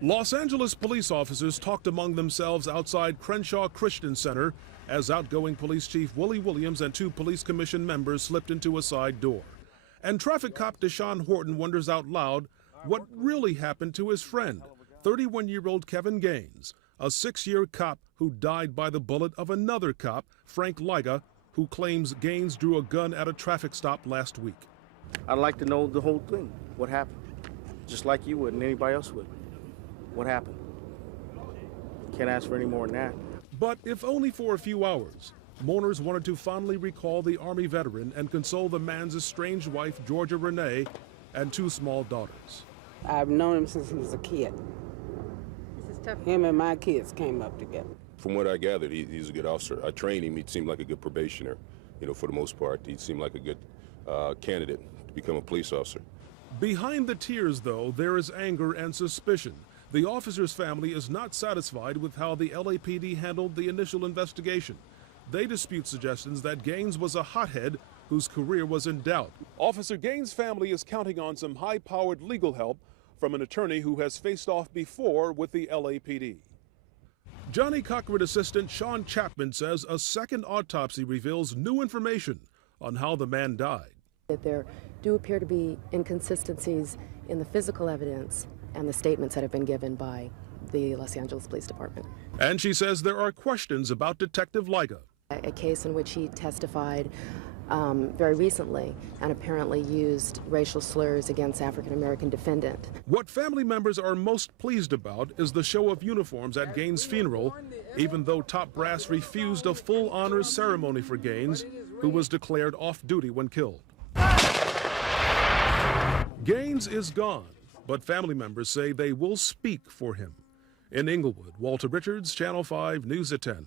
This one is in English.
Los Angeles police officers talked among themselves outside Crenshaw Christian Center as outgoing Police Chief Willie Williams and 2 police commission members slipped into a side door. And traffic cop Deshaun Horton wonders out loud what really happened to his friend, 31-year-old Kevin Gaines, a 6-year cop who died by the bullet of another cop, Frank Liga, who claims Gaines drew a gun at a traffic stop last week. I'd like to know the whole thing, what happened, just like you would and anybody else would. What happened? Can't ask for any more than that. But if only for a few hours, mourners wanted to fondly recall the Army veteran and console the man's estranged wife, Georgia Renee, and 2 small daughters. I've known him since he was a kid. This is tough. Him and my kids came up together. From what I gathered, he's a good officer. I trained him. He seemed like a good probationer, for the most part. He seemed like a good candidate to become a police officer. Behind the tears, though, there is anger and suspicion. The officer's family is not satisfied with how the LAPD handled the initial investigation. They dispute suggestions that Gaines was a hothead whose career was in doubt. Officer Gaines' family is counting on some high-powered legal help from an attorney who has faced off before with the LAPD. Johnny Cochran assistant Sean Chapman says a second autopsy reveals new information on how the man died. There do appear to be inconsistencies in the physical evidence and the statements that have been given by the Los Angeles Police Department. And she says there are questions about Detective Liga. A case in which he testified very recently and apparently used racial slurs against African-American defendant. What family members are most pleased about is the show of uniforms at Gaines' funeral, even though top brass refused a full honors ceremony for Gaines, who was declared off-duty when killed. Gaines is gone, but family members say they will speak for him. In Inglewood, Walter Richards, Channel 5 News at 10.